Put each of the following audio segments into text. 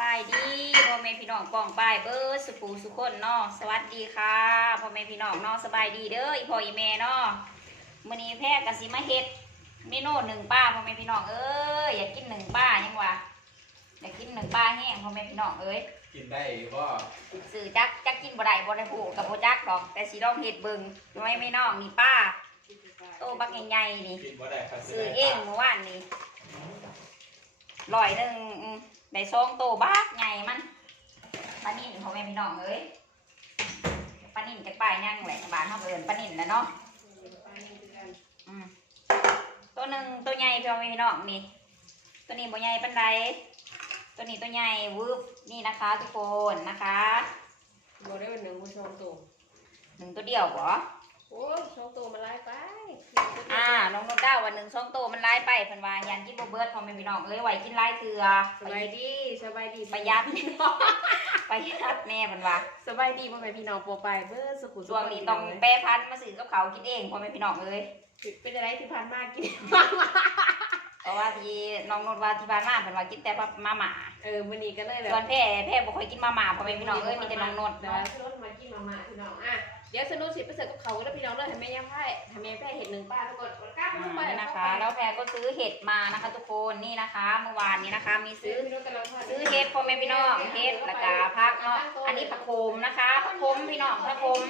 บายดีพ่อแม่พี่น้องกองป้ายเบิร์ดสุปูสุคนเนาะสวัสดีค่ะพ่อแม่พี่น้องเนาะสบายดีเด้ออีพ่ออีแม่เนาะมื้อนี้แพรกะสิมาเฮ็ดเมนูหนึ่งป้าพ่อแม่พี่น้องเอ้ยอยากกินหนึ่งป้ายังวะอยากกินหนึ่งป้าแห้งพ่อแม่พี่น้องเอ้ยกินได้ก็สื่อจักจักกินบ่ได้บ่ได้ผูกกับบ่จักดอกแต่สิลองเฮ็ดเบิ่งพ่อแม่พี่น้องนี่ป้าโตบักใหญ่ๆนี่กินบ่ได้ครับซื้อเองเมื่อวานนี้ร้อยหนึ่งอืม ได้ซองโตบ้ากใหญ่มันปลานิ่นพ่อแม่พี่น้องเอ้ยปลานิ่นจากป้ายนั่งแหละบ้านเขาเอินปลานิ่นแหล้วเนาะอืมตัวหนึ่งตัวใหญ่พ่อแม่พี่น้องนี่ ตัวนี้บ่ใหญ่ปานใดตัวนี้ตัวใหญ่วืบนี่นะคะ ทุกคนนะคะบ่ได้วันหนึ่งมันสองตัวหนึ่งตัวเดียวบ่ โอ้ยสองตัวมันไล่ไปอ่าน้องนกดาววันหนึ่งซองโตมันไล่ไปเพิ่นว่ายันกินบ่เบิดพ่อแม่พี่น้องเอ้ยไหวกินไล่เถื่อสบายดีสบายดีประหยัดประหยัดแน่มันว่าสบายดีพ่อแม่พี่น้องโปรไปเบอร์สุขุมช่วงนี้ต้องแปรพันธุ์มาซื้อกับเขาวกินเองพ่อแม่พี่น้องเอ้ยเป็นอะไรที่ผ่านมากินเพราะว่าที่น้องนนท์ว่าที่บ้านมาเป็นว่ากินแต่มาม่าเออมื้อนี้ก็เลยแบส่วนบแพร่แพร่บ่ค่อยกินมาม่าพ่อแม่พี่น้องเอ้ยมีแต่น้องนนท์แต่ว่าสนุนมากินมาม่าพี่น้องอะ เดี๋ยวสนุนสิไปเสิร์ฟกับเขาแล้วพี่น้องเลยให้แม่ย่าไพ่ให้แม่แพ่เห็ดหนึ่งป้าทุกคนกล้าอืทุมกคนนี่นะคะ แล้วแพรก็ซื้อเห็ดมานะคะ ทุกคนนี่นะคะ เมื่อวานนี้นะคะ มีซื้ซื้ออพี่น้องกำลังซื้อเห็ดพ่อแม่พี่น้องเห็ดแล้วก็ผักเนาะอันนี้ผักโขมนะคะผักโขมพี่น้องผักโขม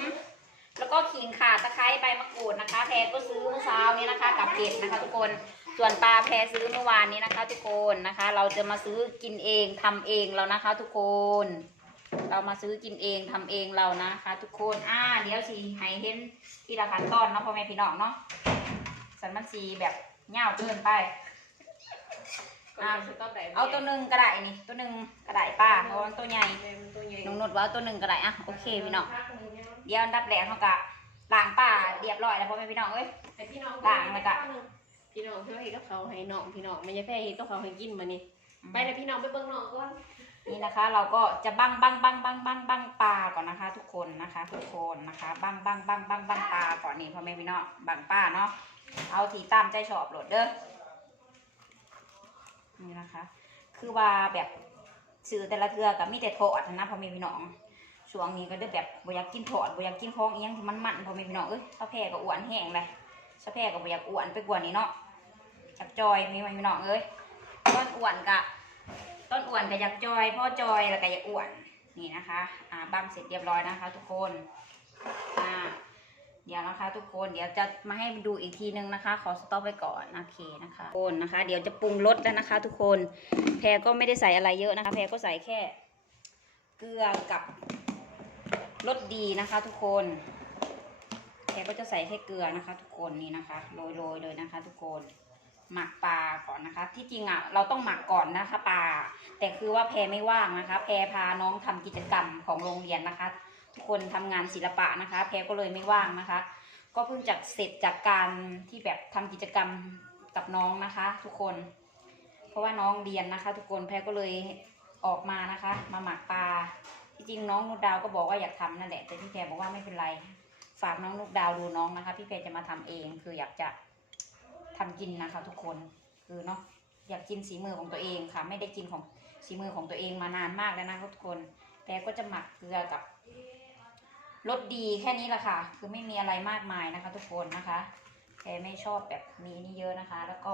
แล้วก็ขิงข่าตะไคร้ใบมะกรูดนะคะ แพรก็ซื้อเมื่อเช้านี้นะคะ กับเห็ดนะคะ ทุกคนส่วนปลาแพรซื้อเมื่อวานนี้นะคะ ทุกคนนะคะ เราจะมาซื้อกินเองทำเองแล้วนะคะ ทุกคน เรามาซื้อกินเองทำเองเรานะคะ ทุกคนอ่าเดี๋ยวสิให้เห็นที่ราคาต้นเนาะพ่อแม่พี่น้องเนาะสันมันสีแบบเง่าวเกินไปอ่าสต๊อกไหนเอาตัวหนึ่งกระไดนี่ตัวหนึ่งกระไดป้าเพราะว่ามันตัวใหญ่มันตัวใหญ่น้องนุชว่าเอาตัวหนึ่งกระไดอะโอเคพี่น้องเดี๋ยวอันดับแรกเขากะล้างป้าเรียบร้อยแล้วพ่อแม่พี่น้องเอ้ยให้พี่น้องต่างเลยกะพี่น้องพี่น้องเห็นกับเขาให้น้องพี่น้องไม่ใช่แค่เห็นกับเขาให้กินมานี่ไปเลยพี่น้องไปเบิ่งน้องก่อน นี่นะคะเราก็จะบังบังบังบังบังบังปลาก่อนนะคะ ทุกคนนะคะ ทุกคนนะคะ บังบังบังบังบังปลาก่อนนี่พ่อแม่พี่น้องบังป้าเนาะเอาทีตามใจชอบโหลดเด้อนี่นะคะ คือว่าแบบซื้อแต่ละเทือกับมีแต่ทอดนะพ่อแม่พี่น้องช่วงนี้ก็ได้แบบบอยากกินทอดบอยากกินของเอียงที่มันมันๆพ่อแม่พี่น้องเอ้ยถ้าแพ้ก็อ้วนแห้งเลยถ้าแพ้ก็บอยากอ้วนไปกว่านี้เนาะจับจอยมีไหมพี่น้องเอ้ยต้นอ้วนกะ ต้นอ้วนก็อยากจอย พ่อจอยแล้วก็ยากอ้วนนี่นะคะอ่าบังเสร็จเรียบร้อยนะคะ ทุกคนอ่าเดี๋ยวนะคะ ทุกคนเดี๋ยวจะมาให้ดูอีกทีนึงนะคะ ขอสต็อปไว้ก่อนโอเคนะคะทุกคนนะคะ เดี๋ยวจะปรุงรสแล้วนะคะ ทุกคนแพรก็ไม่ได้ใส่อะไรเยอะนะคะ แพรก็ใส่แค่ เกลือกับรสดีนะคะ ทุกคนแพรก็จะใส่แค่เกลือนะคะ ทุกคนนี่นะคะโรยๆเลยนะคะ ทุกคน หมักปลาก่อนนะคะ ที่จริงอะเราต้องหมักก่อนนะคะปลาแต่คือว่าแพรไม่ว่างนะคะ แพรพาน้องทำกิจกรรมของโรงเรียนนะคะ ทุกคนทำงานศิลปะนะคะ แพรก็เลยไม่ว่างนะคะ ก็เพิ่งจากเสร็จจากการที่แบบทำกิจกรรมกับน้องนะคะ ทุกคน เพราะว่าน้องเรียนนะคะ ทุกคนแพรก็เลยออกมานะคะ มาหมักปลาที่จริงน้องนุกดาวก็บอกว่าอยากทำนั่นแหละแต่พี่แพรบอกว่าไม่เป็นไร ฝากน้องนุกดาวดูน้องนะคะ พี่แพรจะมาทำเองคืออยากจะ ทำกินนะคะ ทุกคนคือเนาะอยากกินสีมือของตัวเองค่ะ ไม่ได้กินของสีมือของตัวเองมานานมากแล้วนะคะทุกคนแพรก็จะหมักเกลือกับรสดีแค่นี้แหละค่ะ คือไม่มีอะไรมากมายนะคะ ทุกคนนะคะแพรไม่ชอบแบบมีนี่เยอะนะคะ แล้วก็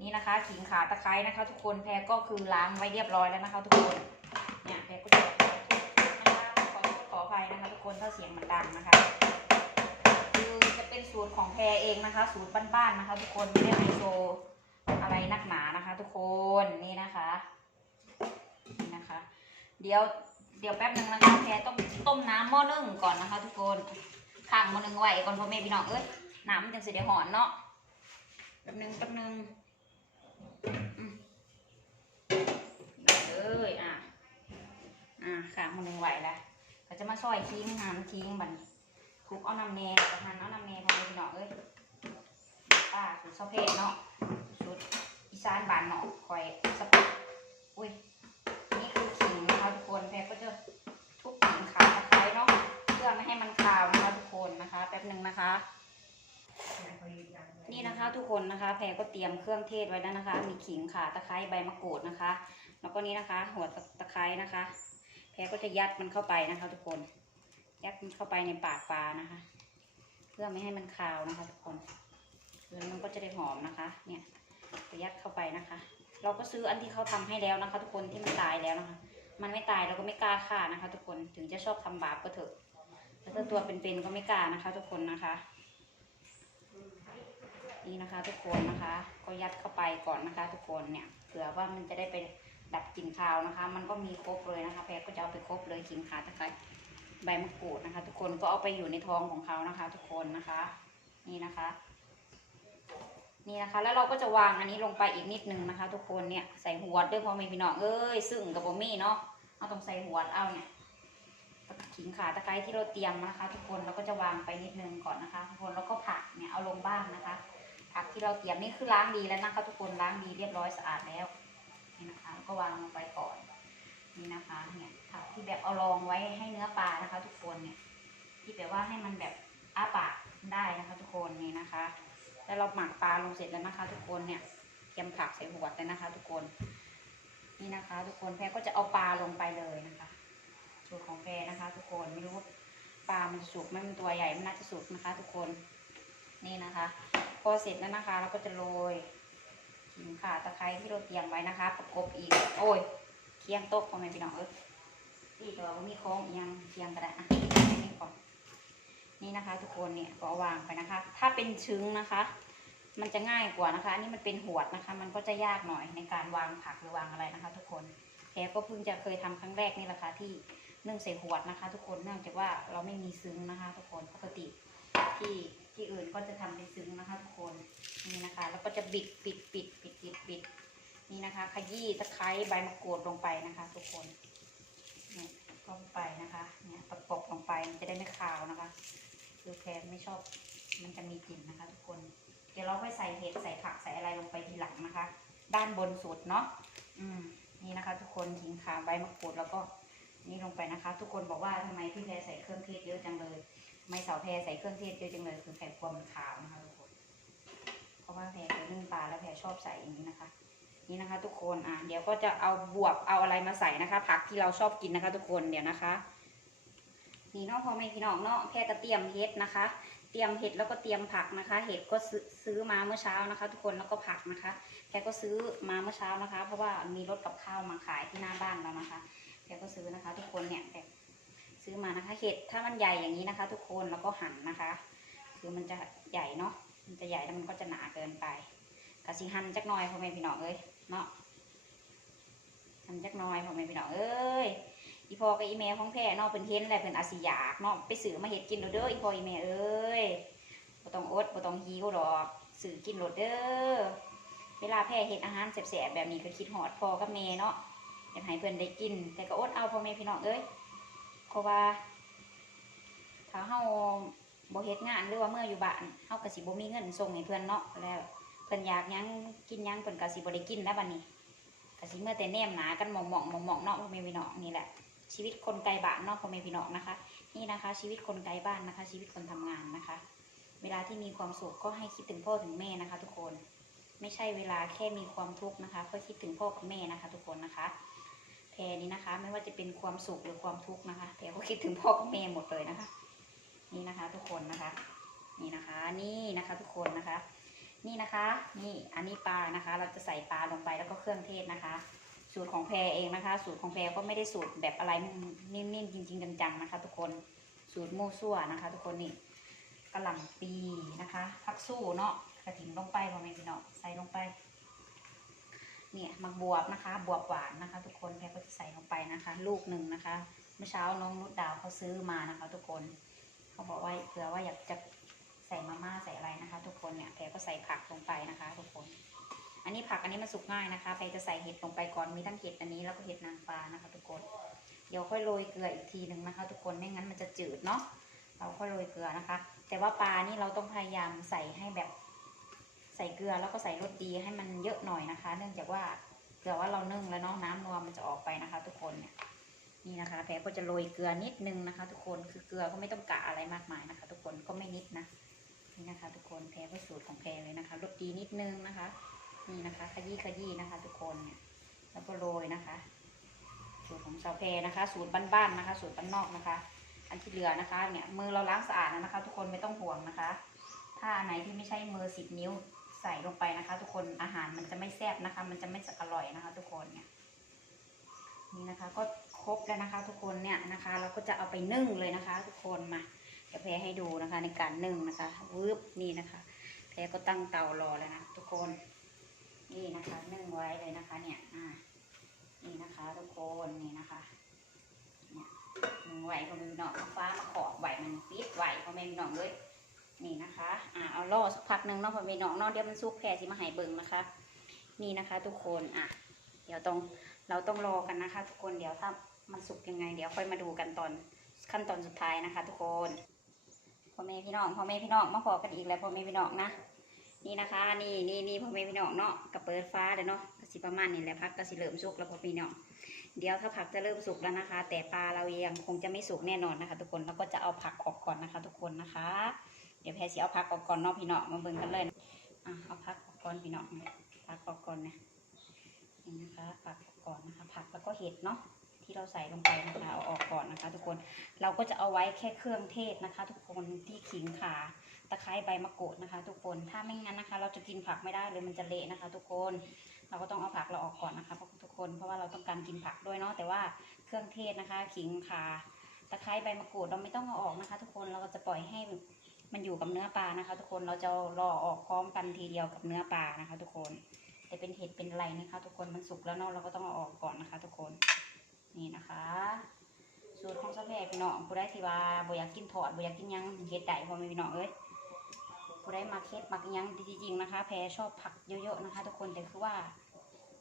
นี่นะคะขิงขาตะไคร้นะคะ ทุกคนแพรก็คือล้างไว้เรียบร้อยแล้วนะคะ ทุกคนเนี่ยแพรก็จะนะคะขอขออภัยนะคะ ทุกคนถ้าเสียงมันดังนะคะ เป็นสูตรของแพรเองนะคะ สูตรบ้านๆนะคะ ทุกคนไม่ได้ไฮโซอะไรนักหนานะคะ ทุกคนนี่นะคะนี่นะคะ เดี๋ยวเดี๋ยวแป๊บหนึ่งนะคะแพรต้องต้มน้ำหม้อนึ่งก่อนนะคะ ทุกคนข้างหม้อนึ่งไว้ก่อนพ่อแม่พี่น้องเอ้ยน้ำมันจะเสียหอนเนาะแป๊บหนึ่งแป๊บหนึ่งเอ้ยอะอะข้างหม้อนึ่งไว้แล้วก็จะมาซอยทิ้งหามทิ้งบัดน คลุกเอาน้ำแหน่กระทานเอาน้ำแหน่พอดีเนาะเอ้ยป้าสูตรเสาเพศเนาะสูตรอีสานบานเนาะคอยสปอุ้ยนี่คือขิงนะคะทุกคนแพรก็จะทุบขิงขาตะไคร้เนาะเพื่อไม่ให้มันคาวนะคะทุกคนนะคะ แป๊บหนึ่งนะคะ นี่นะคะทุกคนนะคะ แพรก็เตรียมเครื่องเทศไว้แล้วนะคะ มีขิงข่าตะไคร้ใบมะกรูดนะคะ แล้วก็นี้นะคะ หัวตะไคร้นะคะ แพรก็จะยัดมันเข้าไปนะคะ ทุกคน ยัดมันเข้าไปในปากปลานะคะ เพื่อไม่ให้มันคาวนะคะทุกคนคือมันก็จะได้หอมนะคะ เนี่ยยัดเข้าไปนะคะ เราก็ซื้ออันที่เขาทำให้แล้วนะคะ ทุกคนที่มันตายแล้วนะคะ มันไม่ตายเราก็ไม่กล้าฆ่านะคะ ทุกคนถึงจะชอบทำบาปก็เถอะแต่ถ้าตัวเป็นๆก็ไม่กล้านะคะ ทุกคนนะคะ นี่นะคะ ทุกคนนะคะ ก็ยัดเข้าไปก่อนนะคะ ทุกคนเนี่ยเผื่อว่ามันจะได้ไปดับกลิ่นคาวนะคะ มันก็มีครบเลยนะคะ แพรก็จะเอาไปครบเลยขิงขาตะไคร้ ใบมะกรูดนะคะ ทุกคนก็เอาไปอยู่ในท้องของเขานะคะ ทุกคนนะคะ นี่นะคะ นี่นะคะ แล้วเราก็จะวางอันนี้ลงไปอีกนิดนึงนะคะ ทุกคนเนี่ยใส่หัวด้วยพอแมีพี่น้องเอ้ยซึ่งกับบะมี่เนาะเอาต้องใส่หัวเอาเนี่ยขิงขาตะไคร้ที่เราเตรียมนะคะ ทุกคนเราก็จะวางไปนิดนึงก่อนนะคะ ทุกคนแล้วก็ผักเนี่ยเอาลงบ้างนะคะ ผักที่เราเตรียมนี่คือล้างดีแล้วนะคะ ทุกคนล้างดีเรียบร้อยสะอาดแล้วนี่นะคะก็วางลงไปก่อนนี่นะคะเนี่ย ผักที่แบบเอารองไว้ให้เนื้อปลานะคะ ทุกคนเนี่ย ที่แบบว่าให้มันแบบอ้าปากได้นะคะ ทุกคนนี่นะคะ แล้วเราหมักปลาลงเสร็จแล้วนะคะ ทุกคนเนี่ยเตรียมผักใส่หัวเลยนะคะ ทุกคนนี่นะคะ ทุกคนแพรก็จะเอาปลาลงไปเลยนะคะสูตรของแพรนะคะ ทุกคนไม่รู้ปลามันจะสุกไหมมันตัวใหญ่มันน่าจะสุกนะคะ ทุกคนนี่นะคะ พอเสร็จแล้วนะคะ เราก็จะโรยขิงข่าตะไคร้ที่เราเตรียมไว้นะคะ ประกบอีก โอ้ยเคียงโต๊ะพอไหมพี่น้องเอ้ย นี่ตัวามีโค้งยังเคียงกระดาษอะนี่ก่อนนี่นะคะ ทุกคนเนี่ยก็วางไปนะคะ ถ้าเป็นชึ้งนะคะ มันจะง่ายกว่านะคะอันนี้มันเป็นหวดนะคะ มันก็จะยากหน่อยในการวางผักหรือวางอะไรนะคะ ทุกคนแพรก็เพิ่งจะเคยทำครั้งแรกนี่แหละค่ะที่นึ่งใส่หวดนะคะ ทุกคนเนื่องจากว่าเราไม่มีซึ้งนะคะ ทุกคนปกติที่ที่อื่นก็จะทำเป็นซึ้งนะคะ ทุกคนนี่นะคะ แล้วก็จะบิดปิดปิดปิดปิดปิดนี่นะคะ ขยี้ตะไคร้ใบมะกรูดลงไปนะคะ ทุกคน เนี่ยลงไปนะคะ เนี่ยประกบลงไปมันจะได้ไม่คาวนะคะ คือแพรไม่ชอบมันจะมีกลิ่นนะคะ ทุกคน เดี๋ยวเราค่อยใส่เห็ดใส่ผักใส่อะไรลงไปทีหลังนะคะ ด้านบนสุดเนาะ อืม นี่นะคะ ทุกคนขิงขาใบมะกรูดแล้วก็นี่ลงไปนะคะ ทุกคนบอกว่าทำไมพี่แพรใส่เครื่องเทศเยอะจังเลยทำไม่สาวแพรใส่เครื่องเทศเยอะจังเลยคือแพรกลัวมันขาวนะคะทุกคน เพราะว่าแพรเคยนึ่งปลาแล้วแพรชอบใส่อย่างนี้นะคะ นี่นะคะ ทุกคนอะเดี๋ยวก็จะเอาบวบเอาอะไรมาใส่นะคะ ผักที่เราชอบกินนะคะ ทุกคนเดี๋ยวนะคะนี่เนาะพ่อแม่พี่น้องเนาะแพรก็เตรียมเห็ดนะคะ เตรียมเห็ดแล้วก็เตรียมผักนะคะ เห็ดก็ซื้อมาเมื่อเช้านะคะ ทุกคนแล้วก็ผักนะคะ แกก็ซื้อมาเมื่อเช้านะคะ เพราะว่ามีรถกับข้าวมาขายที่หน้าบ้านแล้วนะคะแกก็ซื้อนะคะ ทุกคนเนี่ยแบบซื้อมานะคะ เห็ดถ้ามันใหญ่อย่างนี้นะคะ ทุกคนแล้วก็หั่นนะคะ คือมันจะใหญ่เนาะมันจะใหญ่แล้วมันก็จะหนาเกินไปกะสิหั่นจักหน่อยพ่อแม่พี่น้องเอ้ย เนาะหั่นจักน่อยพ่อแม่พี่น้องเอ้ยอีพอกับอีเมลของแพรเนาะเป็นเห็นแหละเป็นอาศิอยากเนาะไปซื้อมาเห็ดกินโลดเด้ออีพออีเมลเอ้ยบ่ต้องอดบ่ต้องหิวดอกซื้อกินโลดเด้อเวลาแพรเห็ดอาหารแสบๆแบบนี้ก็คิดฮอดพอกับแม่เนาะอยากให้เพิ่นได้กิน แต่ก็อดเอาพ่อแม่พี่น้องเอ้ยเพราะว่าถ้าเฮาบ่เฮ็ดงานหรือว่าเมื่ออยู่บ้านเฮาก็สิบ่มีเงินส่งให้เพิ่อนเนาะแล้ว เพิ่นอยากยังกินยังเพิ่นก็สิบ่ได้กินแล้วบัดนี้ก็สิเมื่อแต่แนมหนากันหม่องๆหมองๆเนาะพ่อแม่พี่น้องนี่แหละ ชีวิตคนไกลบ้านเนอกพ่อแม่พี่น้องนะคะ นี่นะคะ ชีวิตคนไกลบ้านนะคะ ชีวิตคนทำงานนะคะ เวลาที่มีความสุขก็ให้คิดถึงพ่อถึงแม่นะคะ ทุกคน ไม่ใช่เวลาแค่มีความทุกข์นะคะก็คิดถึงพ่อกับแม่นะคะ ทุกคนนะคะแพรนี้นะคะ ไม่ว่าจะเป็นความสุขหรือความทุกข์นะคะแพรก็คิดถึงพ่อกับแม่หมดเลยนะคะ นี่นะคะ ทุกคนนะคะ นี่นะคะ นี่นะคะ ทุกคนนะคะ นี่นะคะ นี่อันนี้ปลานะคะ เราจะใส่ปลาลงไปแล้วก็เครื่องเทศนะคะ สูตรของแพรเองนะคะ สูตรของแพรก็ไม่ได้สูตรแบบอะไรนิ่มๆจริง ๆ จังๆนะคะ ทุกคนสูตรโม่ซั่วนะคะ ทุกคนนี่กระหล่ำปีนะคะผักสู้เนาะกระถิ่นลงไปพอไหมพี่น้องใส่ลงไป เนี่ยมักบวบนะคะ บวบหวานนะคะ ทุกคนแพรก็จะใส่ลงไปนะคะ ลูกหนึ่งนะคะ เมื่อเช้าน้องนุชดาวเขาซื้อมานะคะ ทุกคนเขาบอกว่าเผื่อว่าอยากจะ ใส่มาม่าใส่อะไรนะคะ ทุกคนเนี่ยแพรก็ใส่ผักลงไปนะคะ ทุกคน อันนี้ผักอันนี้มันสุกง่ายนะคะแพรจะใส่เห็ดลงไปก่อนมีทั้งเห็ดอันนี้แล้วก็เห็ดนางฟ้านะคะ ทุกคนเดี๋ยวค่อยโรยเกลืออีกทีหนึ่งนะคะ ทุกคนไม่งั้นมันจะจืดเนาะเราค่อยโรยเกลือนะคะ แต่ว่าปลานี่เราต้องพยายามใส่ให้แบบ ใส่เกลือแล้วก็ใส่รสดีให้มันเยอะหน่อยนะคะ เนื่องจากว่าเกลือว่าเรานึ่งแล้วเนาะน้ำนัวมันจะออกไปนะคะ ทุกคนเนี่ยนี่นะคะแพรก็จะโรยเกลือนิดนึงนะคะ ทุกคนคือเกลือก็ไม่ต้องกะอะไรมากมายนะคะ ทุกคนก็ไม่นิดนะ นี่นะคะ ทุกคนแพรก็สูตรของแพรเลยนะคะรสดีนิดนึงนะคะ นี่นะคะ ขยี้ขยี้นะคะ ทุกคนเนี่ยแล้วก็โรยนะคะ สูตรของชาวแพรนะคะ สูตรบ้านๆนะคะ สูตรบ้านนอกนะคะ อันที่เหลือนะคะเนี่ยมือเราล้างสะอาดแล้วนะคะ ทุกคนไม่ต้องห่วงนะคะ ถ้าอันไหนที่ไม่ใช่มือสิบนิ้วใส่ลงไปนะคะ ทุกคนอาหารมันจะไม่แซ่บนะคะ มันจะไม่อร่อยนะคะ ทุกคนเนี่ยนี่นะคะก็ครบแล้วนะคะ ทุกคนเนี่ยนะคะ เราก็จะเอาไปนึ่งเลยนะคะ ทุกคนมา เดี๋ยวแพรให้ดูนะคะ ในการนึ่งนะคะวืบนี่นะคะแพรก็ตั้งเตารอแล้วนะทุกคนนี่นะคะนึ่งไว้เลยนะคะ เนี่ยอ่านี่นะคะ ทุกคนนี่นะคะเนี่ยนึ่งไว้พอแม่พี่น้องเอาฟ้ามาขอบไวมันปิดไว้พอแม่พี่น้องเลยนี่นะคะอ่าเอาล่อสักพักหนึ่งเนาะพอแม่พี่น้องเนาะเดี๋ยวมันสุกแพรสิมาให้เบิ่งนะคะ นี่นะคะ ทุกคนอะเดี๋ยวต้องเราต้องรอกันนะคะ ทุกคนเดี๋ยวถ้ามันสุกยังไง เดี๋ยวค่อยมาดูกันตอนขั้นตอนสุดท้ายนะคะ ทุกคน พ่อแม่พี่น้องพ่อแม่พี่น้องมาพอกันอีกแล้วพ่อแม่พี่น้องนะนี่นะคะ นี่นี่นี่พ่อแม่พี่น้องเนาะกับเปิดฟ้าเลยเนาะกสิประมาณนี้แหละพักกสิเริ่มสุกแล้วพ่อพี่น้องเดี๋ยวถ้าผักจะเริ่มสุกแล้วนะคะ แต่ปลาเรายังคงจะไม่สุกแน่นอนนะคะ ทุกคนแล้วก็จะเอาผักออกก่อนนะคะ ทุกคนนะคะ เดี๋ยวแพรสีเอาผักออกก่อนเนาะพี่น้องมาเบิ่งกันเลยอะเอาผักออกก่อนพี่น้องผักออกก่อนนี่ยนี่นะคะผักออกก่อนนะคะ ผักแล้วก็เห็ดเนาะ ที่เราใส่ลงไปนะคะเอาออกก่อนนะคะ ทุกคนเราก็จะเอาไว้แค่เครื่องเทศนะคะ ทุกคนที่ขิงขาตะไคร้ใบมะกรูดนะคะ ทุกคนถ้าไม่งั้นนะคะ เราจะกินผักไม่ได้เลยมันจะเละนะคะ ทุกคนเราก็ต้องเอาผักเราออกก่อนนะคะทุกคนเพราะว่าเราต้องการกินผักด้วยเนาะแต่ว่าเครื่องเทศนะคะ ขิงขาตะไคร้ใบมะกรูดเราไม่ต้องเอาออกนะคะ ทุกคนเราก็จะปล่อยให้มันอยู่กับเนื้อปลานะคะ ทุกคนเราจะรอออกพร้อมกันทีเดียวกับเนื้อปลานะคะ ทุกคนแต่เป็นเห็ดเป็นอะไรนะคะ ทุกคนมันสุกแล้วเนาะเราก็ต้องเอาออกก่อนนะคะ ทุกคน นี่นะคะสูตรของซาแพรพี่น้องผู้ใดที่ว่าบ่อยากกินทอดบ่อยากกินยังเห็ดได้พอแม่พี่น้องเอ้ยผู้ใดมาเค็ดมักยังจริงๆนะคะ แพรชอบผักเยอะๆนะคะ ทุกคนแต่คือว่า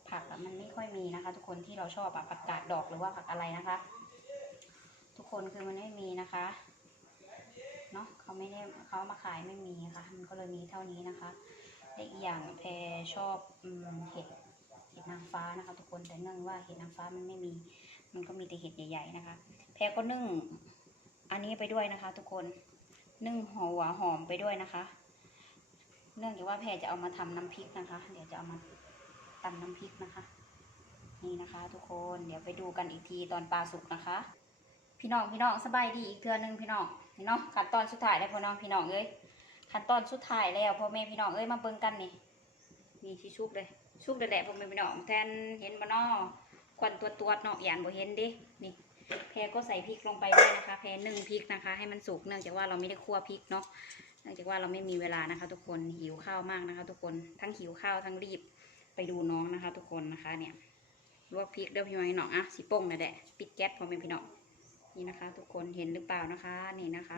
ผักมันไม่ค่อยมีนะคะ ทุกคนที่เราชอบอะผักกาดดอกหรือว่าผักอะไรนะคะ ทุกคนคือมันไม่มีนะคะเนาะเขาไม่ได้เขามาขายไม่มีค่ะ มันก็เลยมีเท่านี้นะคะและอีกอย่างแพรชอบอเห็ดเห็ดนางฟ้านะคะ ทุกคนแต่เนื่องว่าเห็ดนางฟ้ามันไม่มี มันก็มีแต่เห็ดใหญ่ ๆนะคะ แพรก็นึ่งอันนี้ไปด้วยนะคะ ทุกคนนึ่งหัวหอมไปด้วยนะคะ เนื่องจากว่าแพรจะเอามาทำน้ำพริกนะคะ เดี๋ยวจะเอามาตำน้ำพริกนะคะ นี่นะคะ ทุกคนเดี๋ยวไปดูกันอีกทีตอนปลาสุกนะคะ พี่น้องพี่น้องสบายดีอีกเทือนึงพี่น้องนี่เนาะขั้นตอนสุดท้ายแล้วพี่น้องพี่น้องเอ้ยขั้นตอนสุดท้ายแล้วพ่อแม่พี่น้องเอ้ยมาเบิ่งกันนี่นี่ที่ชุบเลยชุบเลยแหละพ่อแม่พี่น้องแทนเห็นบ่เนาะ ควันตัวตัวเนาะยานบ่เห็นเดินี่แพรก็ใส่พริกลงไปด้วยนะคะ แพรนึ่งพริกนะคะ ให้มันสุกเนื่องจากว่าเราไม่ได้คั่วพริกเนาะเนื่องจากว่าเราไม่มีเวลานะคะ ทุกคนหิวข้าวมากนะคะ ทุกคนทั้งหิวข้าวทั้งรีบไปดูน้องนะคะ ทุกคนนะคะเนี่ยลวกพริกเด้อพี่น้องเนาะอะสิโป้งนั่นแหละปิดแก๊สพ่อแม่พี่น้องนี่นะคะ ทุกคนเห็นหรือเปล่านะคะนี่นะคะ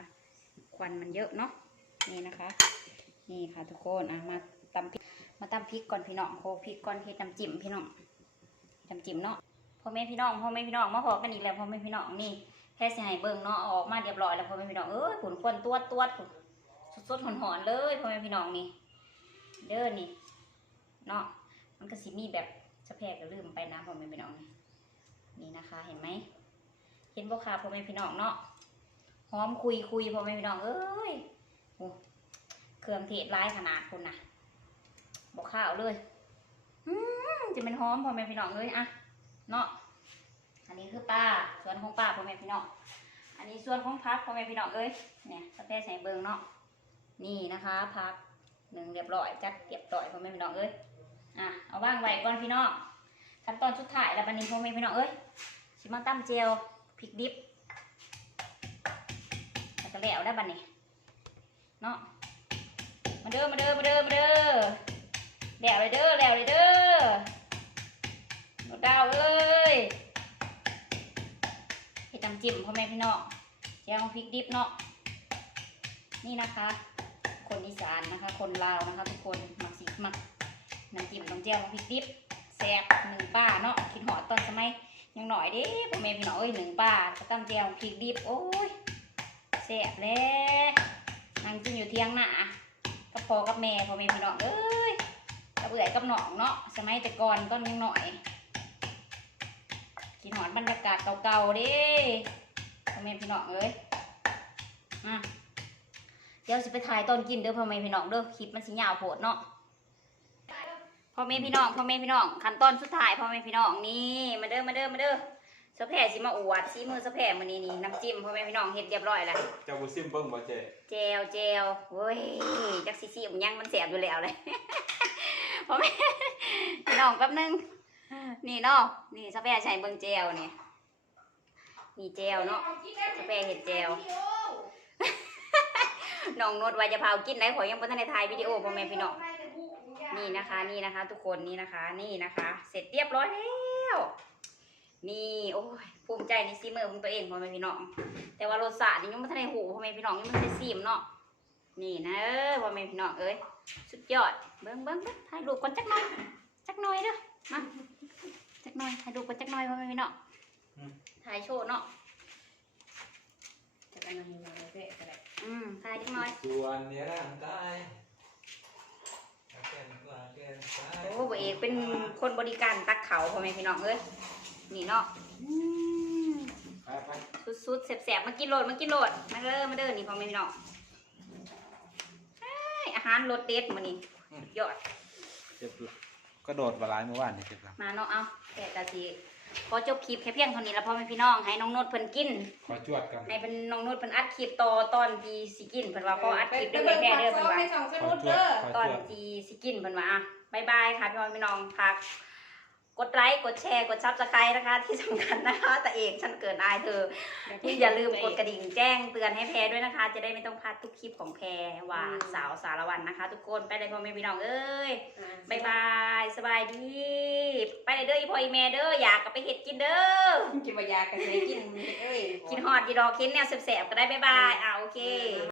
ควันมันเยอะเนาะนี่นะคะ นี่ค่ะ ทุกคนอะมาตำพริกมาตำพริกก่อนพี่น้องโคพริกก่อนเฮ็ดน้ำจิ้มพี่น้องน้ำจิ้มเนาะ พ่อแม่พี่น้องพ่อแม่พี่น้องมาพอกันอีกแล้วพ่อแม่พี่น้องนี่แค่สิให้เบิ่งเนาะออกมาเรียบร้อยแล้วพ่อแม่พี่น้องเอ้ยผุนควนตัวตัวผุนสดๆหอนๆเลยพ่อแม่พี่น้องนี่เด้อนี่เนาะมันก็สิมีแบบสะแพรก็ลืมไปนะพ่อแม่พี่น้องนี่นี่นะคะ เห็นไหมเห็นบ่ค่ะพ่อแม่พี่น้องเนาะหอมคุยคุยพ่อแม่พี่น้องเอ้ยเครื่องเทศร้ายขนาดคุณนะบอกข้าวเลยอืมจะเป็นหอมพ่อแม่พี่น้องเลยอะ เนาะอันนี้คือปลาส่วนของปลาพ่อแม่พี่น้องอันนี้ส่วนของพักพ่อแม่พี่น้องเอ้ยเนี่ยสเปซใส่เบิงเนาะนี่นะคะพักหนึ่งเรียบร้อยจัดเรียบร้อยพ่อแม่พี่น้องเอ้ยอะเอาว่างไว้ก่อนพี่น้องขั้นตอนสุดท้ายแล้วบันนี้พ่อแม่พี่น้องเอ้ยชิมาตั้มเจียวพริกดิบแล้วก็แล้วได้บันนี้เนาะมาเด้อมาเด้อมาเด้อมาเด้อแล้วเลยเด้อแล้วเลยเด้อำจิ้มพ่อแม่พี่น้องแจ่วพริกดิบเนาะนี่นะคะ คนอีสานนะคะ คนลาวนะคะ ทุกคนมักสีมักน้ำจิ้มต้องแจ่วพริกดิบแซ่บหนึ่งป้าเนาะคิดหอดตอนสมัยยังหน่อยเด้พ่อแม่พี่น้องเอ้ยหนึ่งป้าตั้งแจ่วพริกดิบโอ้ยแซ่บแล้วนั่งกินอยู่เที่ยงหน้ากับพ่อกับแม่พ่อแม่พี่น้องเอ้ยกับเอื่อยกับหนองเนาะสมัยแต่ก่อนต้นยังหน่อย หอนบรรยากาศเก่าๆเด้พ่อแม่พี่น้องเอ้ยอะดี๋ยวสิไปถ่ายตอนกินเด้อพ่อแม่พี่น้องเด้อคลิปมันสิยาวโพดเนาะพ่อแม่พี่น้องพ่อแม่พี่น้องขั้นตอนสุดท้ายพ่อแม่พี่น้องนี่มาเด้อมาเด้อมาเด้อสะแพร่สิมาอวดซีมือสะแพร่มื้อนี้นี่น้ำจิ้มพ่อแม่พี่น้องเฮ็ดเรียบร้อยแล้วเจ้าบุซิมเบิ้งบ่เจ๊แจวแจวเว้ยจักสิสิมันยังมันแสบอยู่แล้วเลยพ่อแม่พี่น้องแป๊บนึง นี่เนาะนี่สะแพร่ใช้เบิ่งแจวนี่นี่แจวเนาะสเปรย์เห็ดเจลน้องนวดว่าจะพากินได้ขอยังบ่ทันได้ถ่ายวิดีโอพ่อแม่พี่น้องนี่นะคะ นี่นะคะ ทุกคนนี่นะคะ นี่นะคะ เสร็จเรียบร้อยแล้วนี่โอ้ยภูมิใจในซีมือของตัวเองพ่อแม่พี่น้อง แต่ว่ารสชาตินี่ยังไม่ทันได้หูพ่อแม่พี่น้องยังไม่ทันได้ซีมเนาะนี่นะเออพ่อแม่พี่น้องเอ้ยสุดยอดเบิ้งเบิ้งเบิ้งถ่ายรูปก่อนจักหน่อยจักหน่อยเด้อ มาจักหน่อยถ่ายรูปก่อนจักหน่อยพ่อแม่พี่น้องถ่ายโชว์เนาะจะกันมาให้เราเด้อก็ได้อืมถ่ายจักหน่อยส่วนเนื้อร่างกายแก่นกว่าแก่นซ้ายโอ้บ่เอกเป็นคนบริการตักเขาพ่อแม่พี่น้องเอ้ยนี่เนาะอืมไปไปสุดๆแสบๆมากินโหลดมากินโหลดมาเด้อมาเด้อนี่พ่อแม่พี่น้องเอ้ยอาหารรสเด็ดมื้อนี้สุดยอด เจ็บหลัง ก็โดดบาลายเมื่อวานนี่เจ็บหลังมาเนาะเอาแต่กะสิขอจบคลิปแค่เพียงเท่านี้แล้วพ่อแม่พี่น้องให้น้องโนดเพิ่นกิน ขอจวดกันให้เป็นน้องโนดเพิ่นอัดคลิปต่อตอนที่สิกินเพิ่นว่าขออัดคลิปเด้อแม่แท้เด้อเพิ่นว่าในสองสขอนุดจวดเด้อขอตอนจวด ที่สิกินเพิ่นว่าอะบายบายค่ะพี่น้องพี่น้องฝาก กดไลค์กดแชร์กดซับสไครต์นะคะ ที่สำคัญนะคะแต่เอกฉันเกินอายเธอที่อย่าลืมกดกระดิ่งแจ้งเตือนให้แพรด้วยนะคะ จะได้ไม่ต้องพลาดทุกคลิปของแพรว่าสาวสารวันนะคะ ทุกคนไปเลยพ่อแม่พี่น้องเอ้ยบายบายสบายดี ไปเลยเด้ออีพ่ออีแม่เด้ออยากกับไปเห็ดกินเด้อกินมายากันเลยกินเอ้ยกินฮอดดีดอกกินแนวแสบๆก็ได้บายบายอ่าโอเค